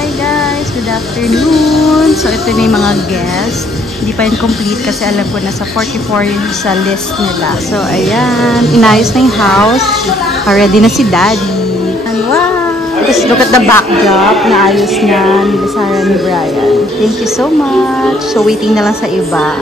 Hi guys! Good afternoon! So ito na yung mga guests. Hindi pa yun complete kasi alam ko nasa 44 yun sa list nila. So ayan, inayos na yung house. Ready na si Daddy. And wow! Just look at the backdrop. Naayos na ni Sarah ni Brian. Thank you so much. So waiting na lang sa iba.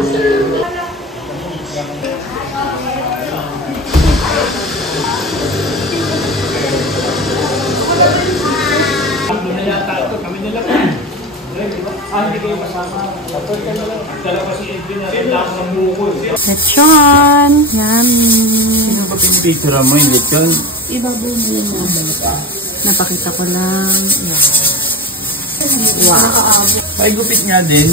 Lechon! Yummy! Sino ba pinipicture mo yung lechon? Ibabaw mo yun na. Napakita ko lang. Wow! Ay, gupit nga din.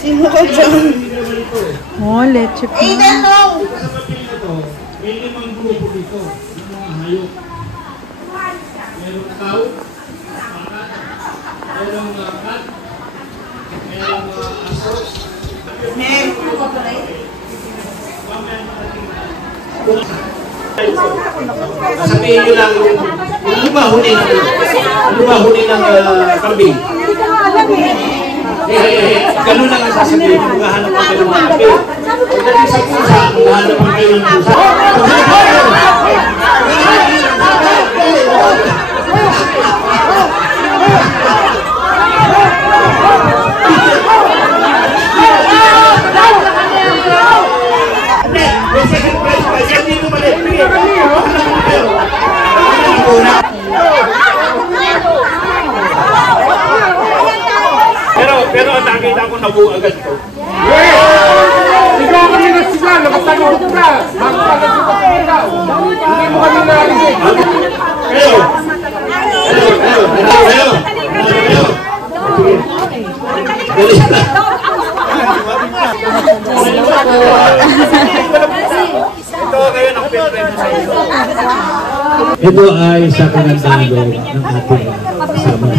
Sino ka dyan? Oh, leche pa. Eh, no! May limang grupo dito ng mga hayop. Merong tao, merong kat, merong aso. Sabihin nyo lang, ano ba huli ng kambing? Ganun lang ang sasabihin nyo, maghahanap pa kayo ng kambing. Pagdating sa pusa, maghahanap pa kayo ng pusa. Pero ang nakita ko nabuo agad ko. Ikaw kami na sila, nakatagot ka. Makakagat ka ka. Hindi mo kami narinig. Hello. Ito ay sa pinagdago ng ating kasama.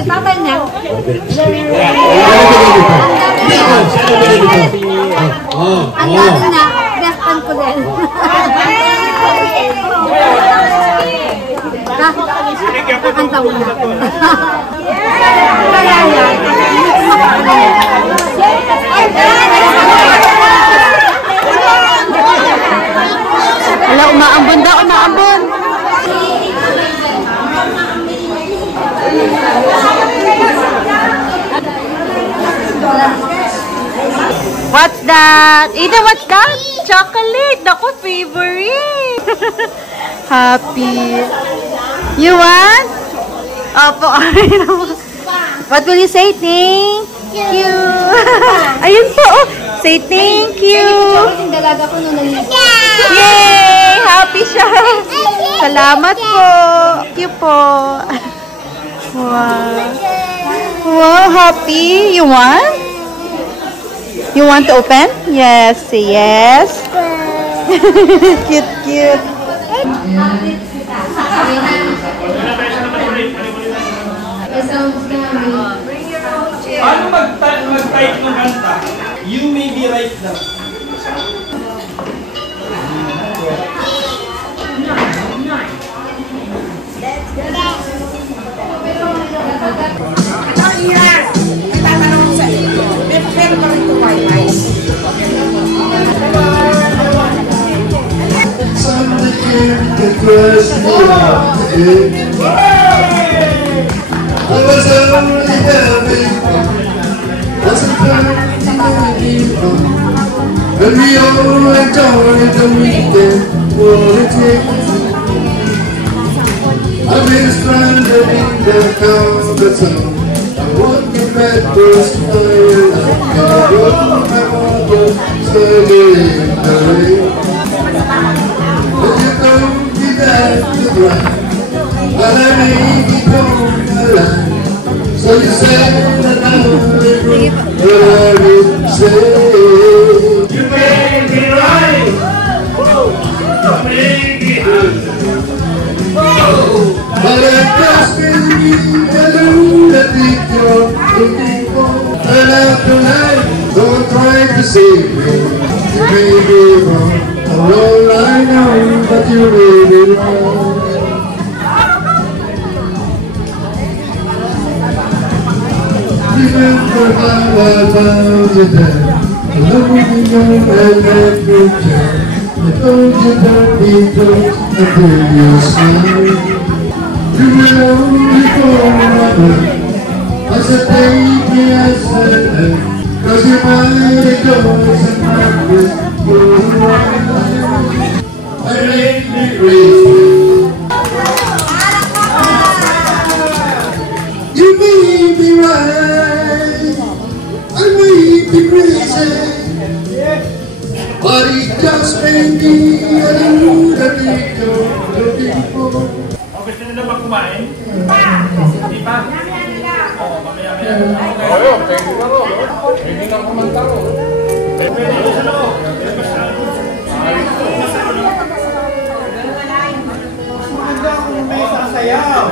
Ang gagawin na, best friend ko din. Ang tawa na. Wala, umaambon daw, umaambon. What's that? Ida, what's that? Chocolate! Ako, favorite! Happy. You want? Opo, what will you say? Thank you. Ayun po, oh. Say thank you. Yay! Happy siya. Salamat po. Thank you po. Wow. Wow, happy. You want? You want to open? Yes, say yes. Cute, cute. Paano mag-type ng kanta? You may be right now. And we all went on at the weekend, what it takes. I've been stranded in the comfort zone. I won't get back to smile. And I don't want to struggle in the rain. But you don't be that to grind. But I may be home alive. So you said that I would be, but I would say. You may be right. You may be good. Oh. may be wrong, all I know that you may be wrong. Remember how I found you there, loving you and every time. I told you don't be close until you smile. You were only for a moment, I said take me as I am, 'cause you're my doors and my breath goes wild. I make me crazy. You made me right, I made me crazy, but it just made me a little looking for. Gusto nyo na ba kumain? Hindi pa? Oo, mamaya-maya. Oo, pwede na ro. Pwede na kumanta ro. Pwede na sa loob. Maganda kung may sasayaw.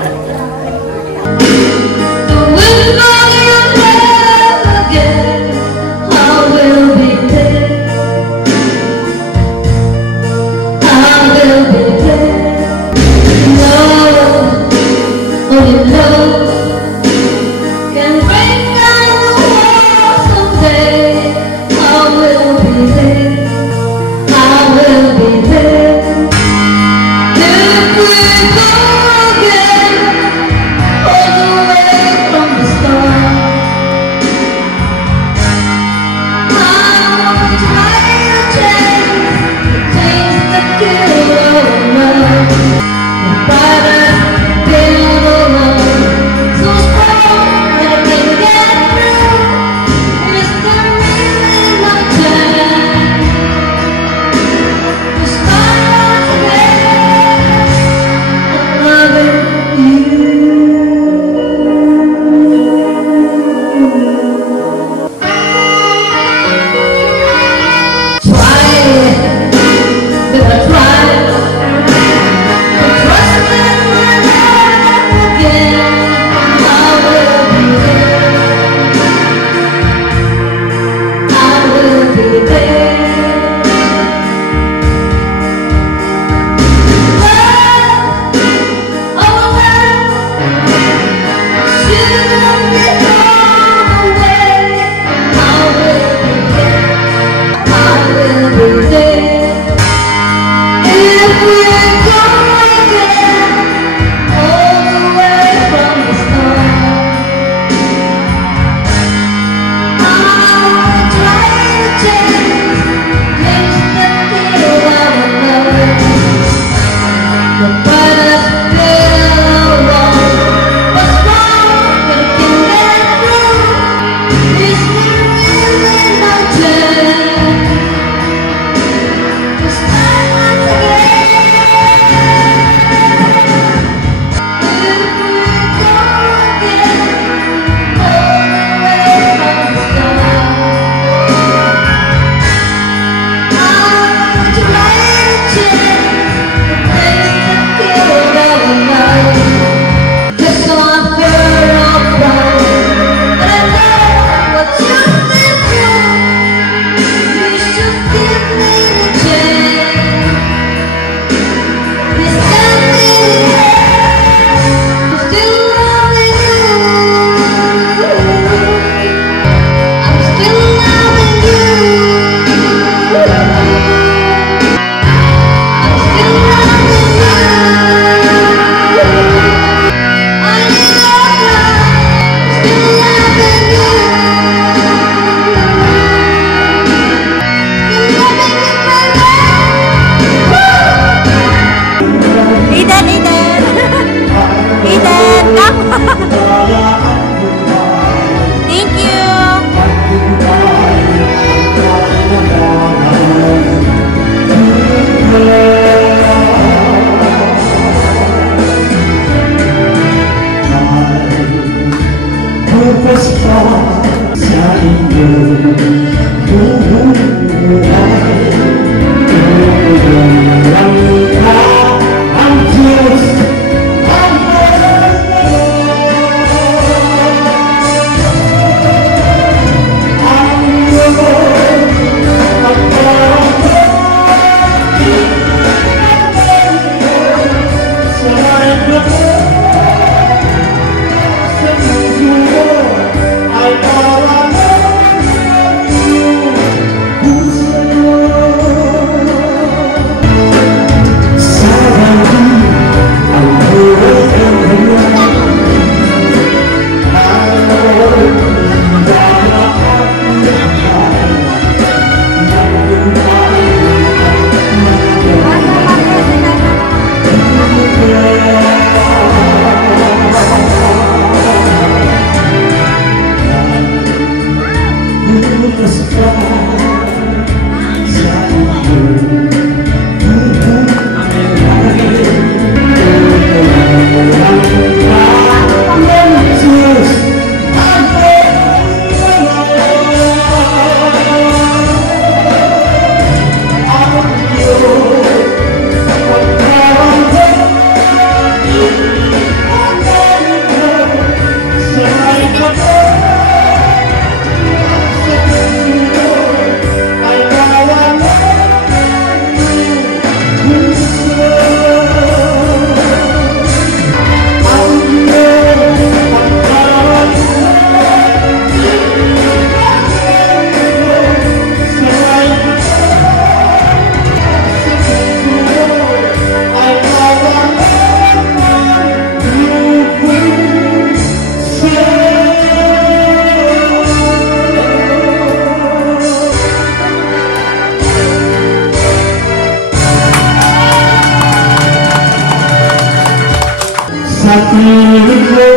sa piling mo,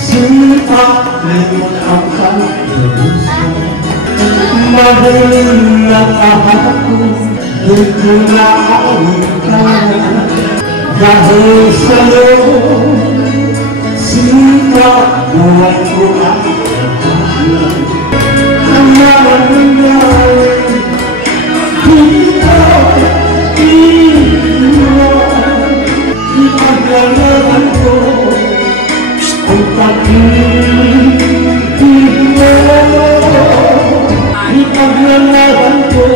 sipat rin ang pagkagusto. Madaling ang ahapon, dito na ang ikaw. Dahil sa'yo, sipat buhay ko ang pagkagusto. Ang nangyari, dito, ipaglalagay ko ang pag-ibig mo. Ipaglalagay ko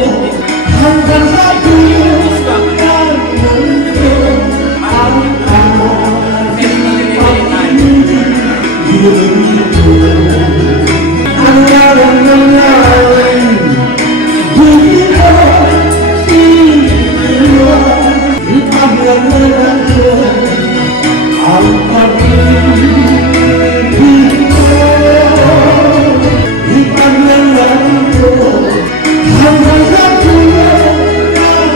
hanggang sa dulo ng mundo ang pag-ibig ko. Ang nangyari dito, ipaglalagay ko ang pag-ibig ko. Ipaglalagay ko hanggang sa dulo ng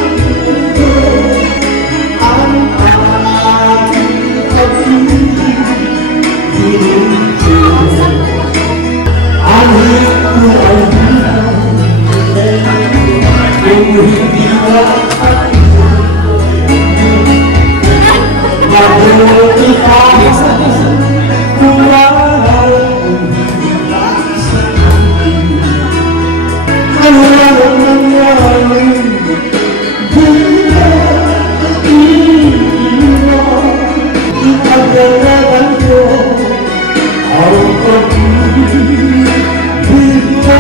mundo ang pag-ibig ko. Ang hirap ko ay hirap kung hindi ka mabuti ka kung wala ang walang nangyari dito ipaglalagay ko ang pag-ibig ko.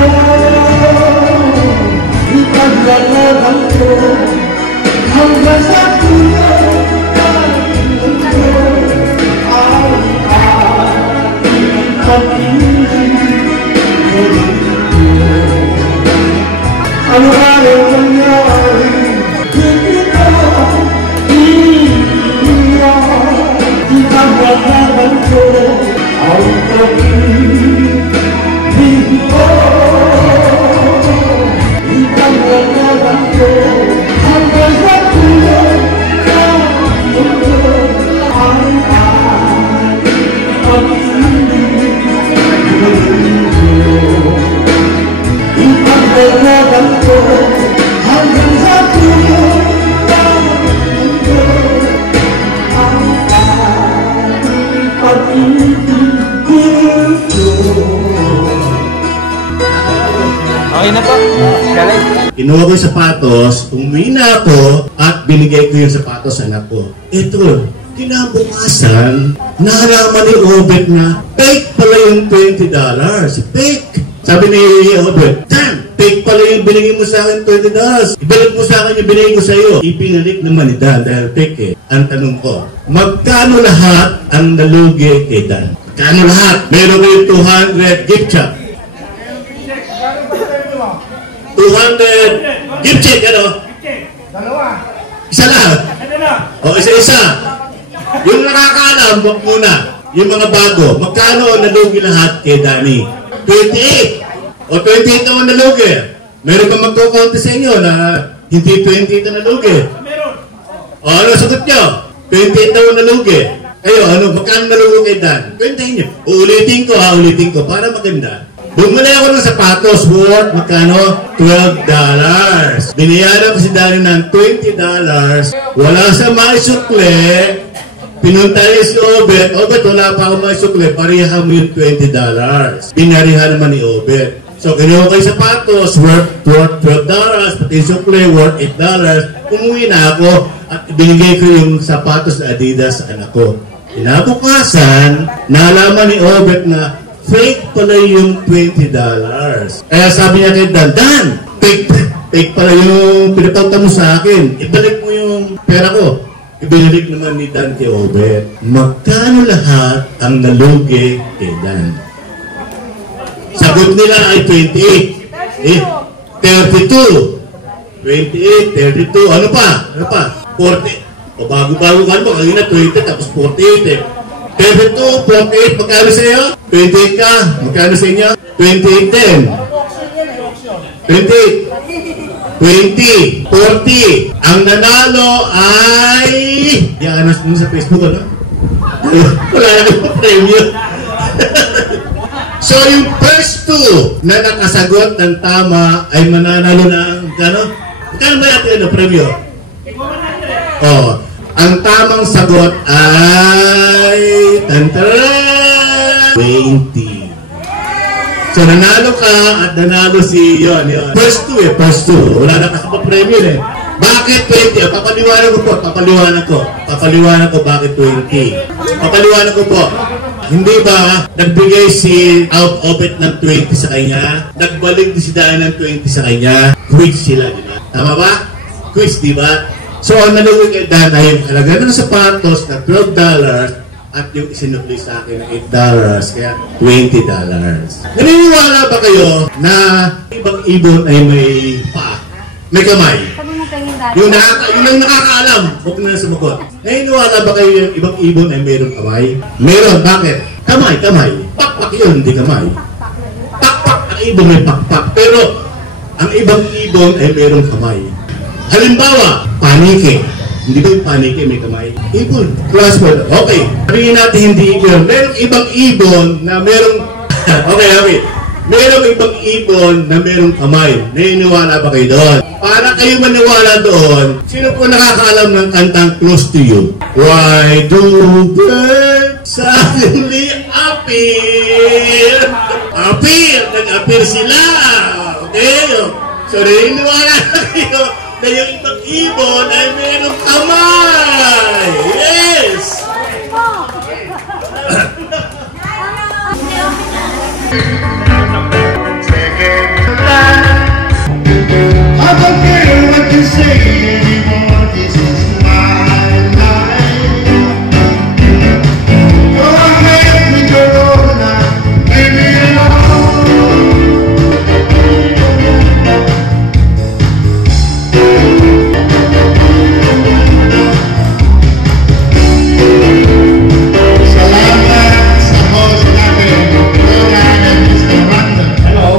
Ipaglalagay ko hanggang sa dulo ng mundo ang pag-ibig ko. Ano kayang nangyari dito, ipaglalagay ko ang pag-ibig ko. Ipaglalagay ko hanggang sa dulo ng mundo ang pag-ibig ko. Ipaglalagay ko hanggang sa dulo ng mundo ang pag-ibig ko. Okay na po. Galing. Kinuha ko yung sapatos, umuwi na ako, at binigay ko yung sapatos sa anak ko. Ito, kinabukasan, nalaman ni Obet na fake pala yung $20. Fake! Sabi ni Obet, Dan, fake pala yung binigay mo sa akin $20. Ibalik mo sa akin yung binigay ko sa iyo. Ipinalik naman ni Dan dahil fake eh. Ang tanong ko, magkano lahat ang nalugi kay Dan? Magkano lahat? Meron ko yung 200 gift shop. 200 gift check, ano? Dalawa. Isa lahat? O, isa-isa. Yung nakakaalam, wag muna. Yung mga bago, magkano nalugi lahat kay Danny? 28. O, 28 naman nalugi. Meron ka magkukunti sa inyo na hindi 20 ito nalugi. Meron. O, ano sagot nyo? 28 naman nalugi. Kayo, ano, magkano nalugi kay Dan? Kwentahin nyo. Uulitin ko, para maganda. Bumili ako ng sapatos worth magkano? $12. Biniyaran ko si Danny ng $20. Wala sa maisukle. Pinunta niya si Obet. Obet, wala pa ako maisukle. Parihan mo yung $20. Pinarihan naman ni Obet. So, kinuha ko yung sapatos worth $12. Pati yung sukle worth $8. Umuwi na ako at binigay ko yung sapatos na Adidas sa anak ko. Inabukasan, nalaman ni Obet na fake pala yung $20. Kaya sabi niya kay Dan, Dan, fake pala yung pinapauta mo sa akin. Ibalik mo yung pera ko. Ibinalik naman ni Dan kay Obet. Magkano lahat ang nalugi kay Dan? Sagot nila ay 28. 32. 28, 32. Ano pa? 40. O bago-bago ka mo. Kanina 20 tapos 48 eh. 32, 48, magkano sa iyo? 28 ka, magkano sa inyo? 28 din. 28, 20, 40. Ang nanalo ay... Yan, ano sa Facebook, ano? Wala na yung premyo. So, yung first two na nakasagot ng tama ay mananalo ng gano'n? Kano ba natin yung premyo? Oh, ang tamang sagot ay 20. So, nanalo ka at nanalo si yon. First two. Wala na kasi pa premyo eh. Bakit 20? Papaliwanag ko bakit 20. Papaliwanag ko po. Hindi ba nagbigay si out of it ng 20 sa kanya? Nagbalik din si Daan ng 20 sa kanya? Quiz sila, di ba? Tama ba? Quiz, di ba? So, ang naluwi kay Daan ay yung halaga ng sapatos na $12 at yung isinukli sa akin ng $8, kaya $20. Naniniwala ba kayo na ibang ibon ay may paa? May kamay? Yung nakakaalam, huwag na sumagot. Naniniwala ba kayo yung ibang ibon ay mayroong kamay? Meron, bakit? Kamay. Pakpak yun, hindi kamay. Pakpak, ang ibon may pakpak. Pero, ang ibang ibon ay mayroong kamay. Halimbawa, panike. Hindi ba yung panike may kamay? Ibon. Crossword. Okay. Sabihin natin hindi ibon. Merong ibang ibon na merong... okay. Merong ibang ibon na merong kamay. Naniniwala ba kayo doon? Para kayo maniwala doon, sino po nakakaalam ng kantang Close to You? Why do birds suddenly appear? Nag-appear sila. Okay? So, naniniwala na kayo na yung ibang ibon ay merong kamay. Yes! I don't care what you say anymore, this is my life. Go ahead with your own life, leave me alone. Salamat sa host natin, Roland and Mr. Randall. Hello.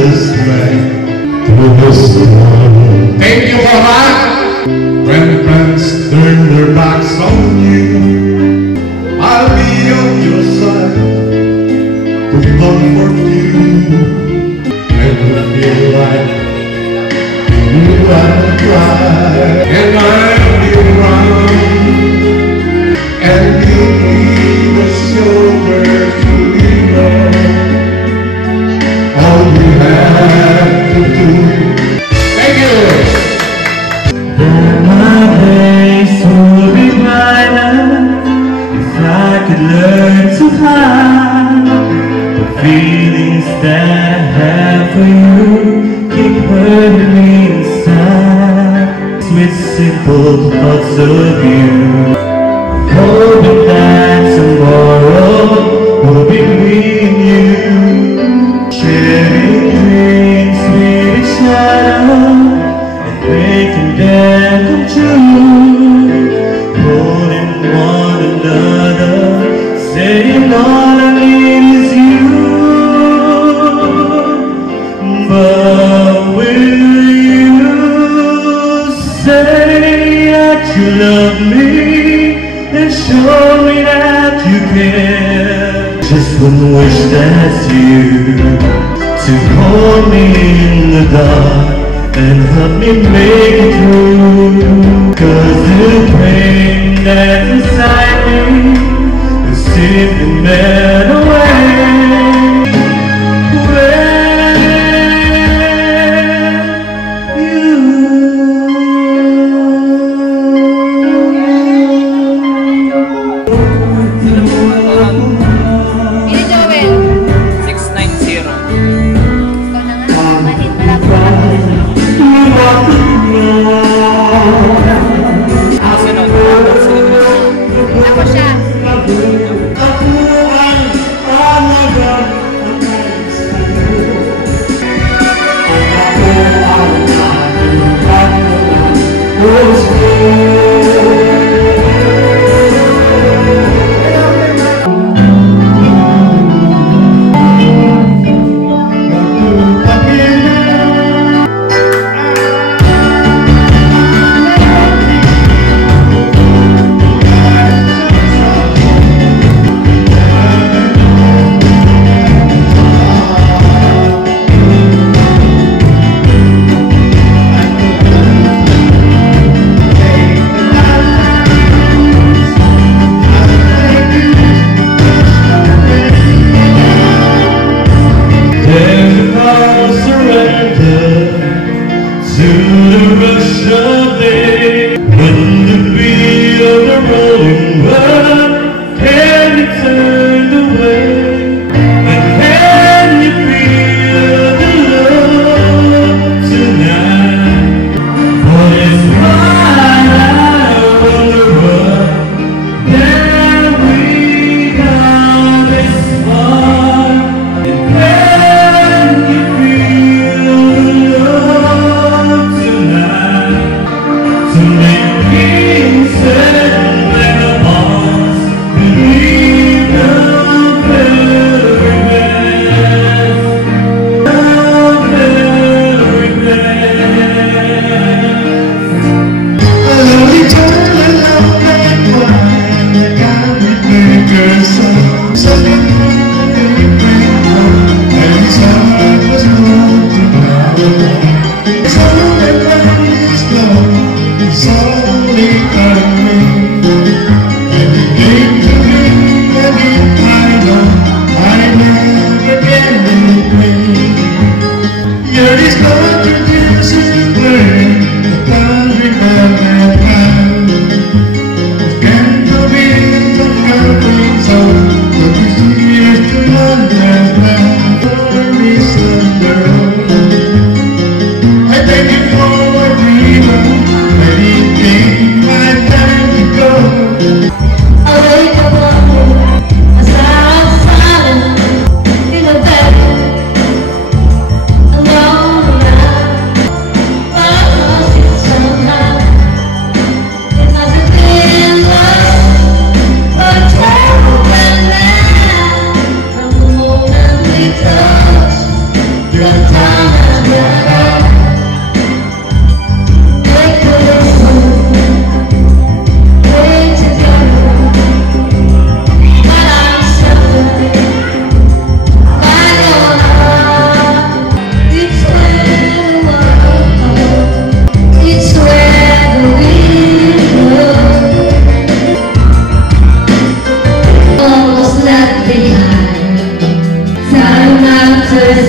this land, through this world. Thank you, Lord. When friends turn their backs on you, I'll be on your side to comfort you. And you feel like you are cry, and I'll be around, and you'll be the shoulder to lean on. All you have to do. Thank you. Then my face would be brighter if I could learn to hide the feelings that I have for you. Keep hurting me inside. Sweet simple thoughts of you. Hoping that tomorrow will be me and you. Sharing dreams with each other and making them come true. Holding one another, saying all I need is you. But will you say that you love me and show me that you care? Just one wish, that's you, to hold me in the dark and help me make it through. 'Cause the pain that's inside me is simply melt away. Ini Joel. 690. Ikaw na nga. Mahit malapit. Sunod. Ako siya.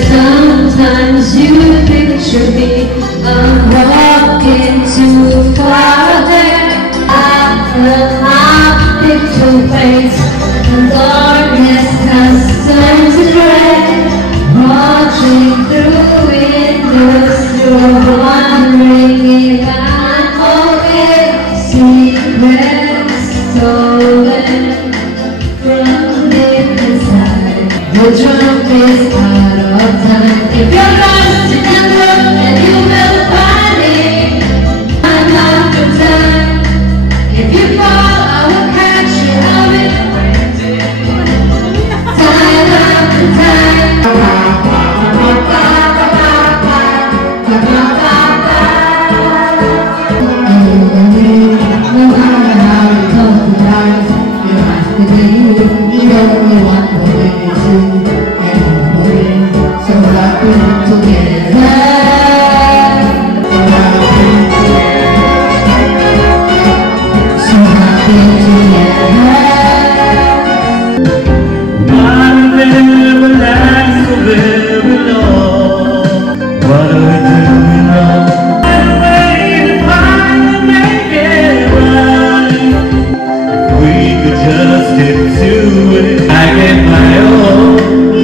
Sometimes you picture me, I'm walking too far there. After my picture fades, the darkness has turned to gray. Watching through windows, you're wondering if I'm okay. Secrets stolen from inside. The drum is out of time. If you're lost in the world, then you will find me. I'm out of time. If you fall, I will catch you. I'll be time after time. No matter how it comes to rise, you have to be you. You don't know what will be soon. So happy together. So happy together. I've never last so very long. What are we doing wrong? Find a way to finally make it right. If we could just get to it. I get my own,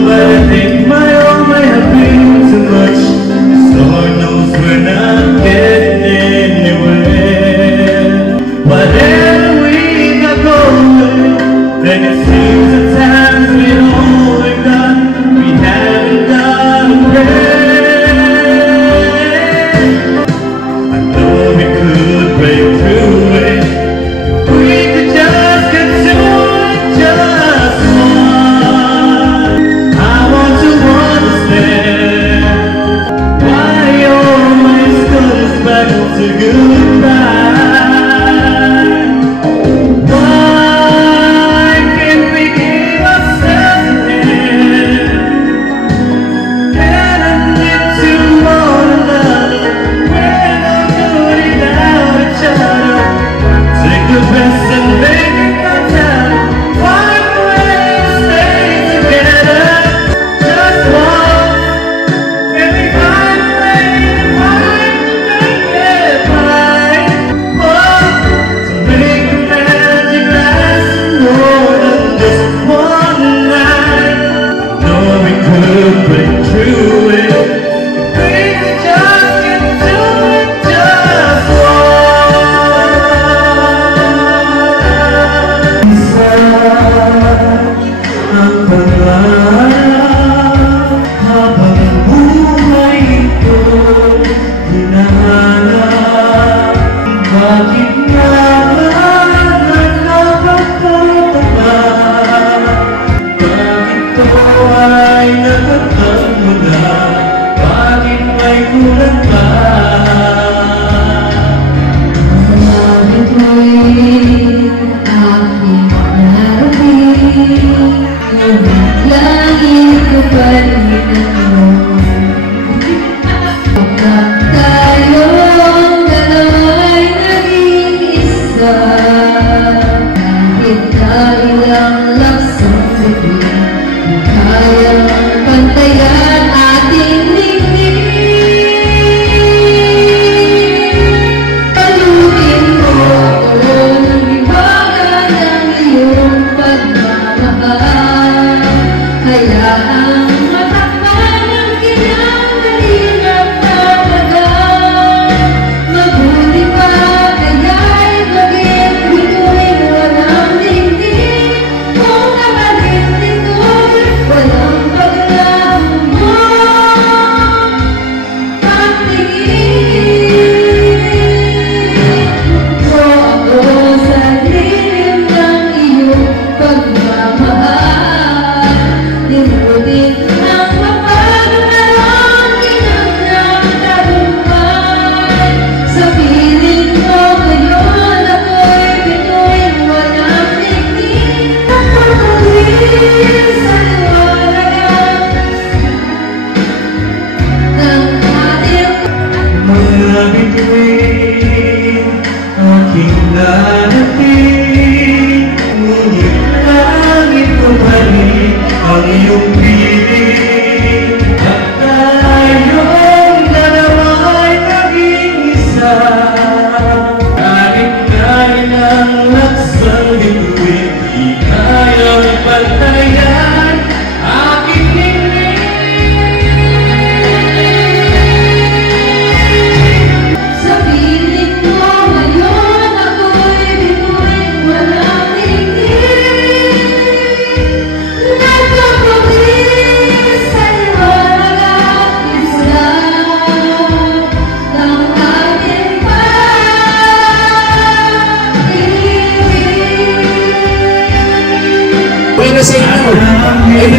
but I think my own may have been too much. 'Cause Lord knows we're not getting anywhere. Whatever we got going, then it seems at times we've only got, we haven't got a prayer. I know we could break through it. We could just get to it, just one. I want to understand why you always cut us back to goodbye. Why can't we give ourselves a hand and admit to one another we're no good without each other? Take the best and make it come down. Find a way to stay together. Just one. Can we find a way to make it right?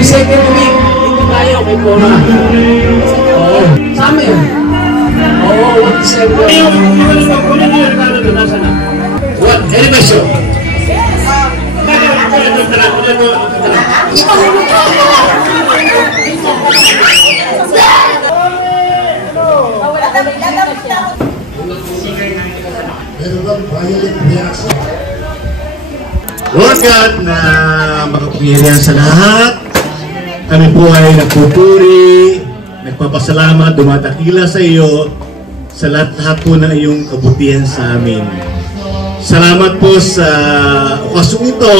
second week, dito tayo kay Cora. Oo. Summer. Oo, 1 December. What? Animation. Lord God, na makapangyarihan sa lahat, kami po ay nagpupuri, nagpapasalamat, dumadakila sa iyo sa lahat po ng iyong kabutihan sa amin. Salamat po sa okasyong ito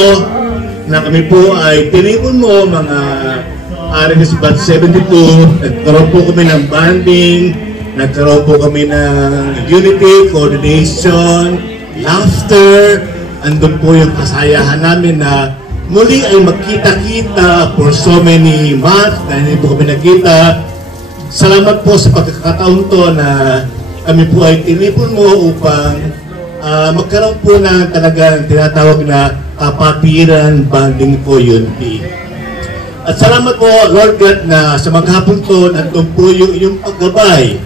na kami po ay tinipon mo mga RNS Batch 72, nagkaroon po kami ng banding, nagkaroon po kami ng unity, coordination, laughter, andun po yung kasayahan namin na muli ay magkita-kita for so many months na hindi po kami nagkita. Salamat po sa pagkakataon to na kami po ay tinipon mo upang magkaroon po na talagang tinatawag na kapatiran banding po unity. At salamat po Lord God na sa maghapon to nandun po yung iyong paggabay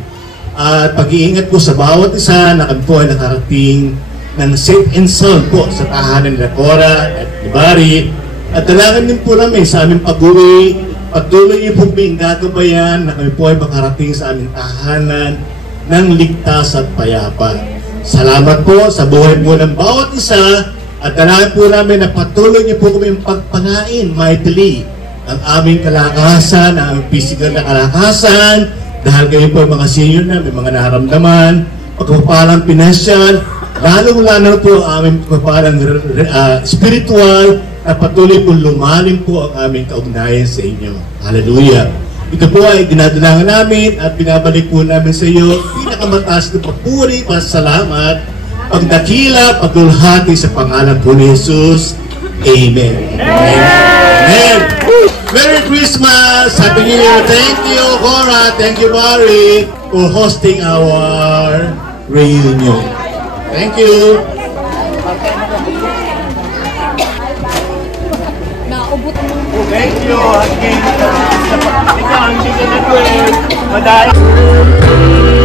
at pag-iingat po sa bawat isa na kami po ay nakarating ng safe and sound po sa tahanan ni Cora at ni Barry. At dalangin din po namin sa aming pag-uwi, patuloy niyo po kaming gagabayan na kami po ay makarating sa aming tahanan ng ligtas at payapa. Salamat po sa buhay po ng bawat isa at dalangin po namin na patuloy niyo po kaming pagpalain mightily ang aming kalakasan, ang aming physical na kalakasan dahil kayo po mga senior na may mga naramdaman, pagpapalang pinansyal, lalong-lalo po ang aming parang spiritual na patuloy po lumalim po ang aming kaugnayan sa inyo. Hallelujah! Ito po ay dinadalangan namin at binabalik po namin sa iyo pinakamataas na papuri, pasalamat, pagdakila, pagdulhati sa pangalan po ni Jesus. Amen. Amen. Merry Christmas! Happy New Year! Thank you, Cora! Thank you, Barry, for hosting our reunion. Thank you. Thank you. Ikaw ang hindi ka nag-win. Madali.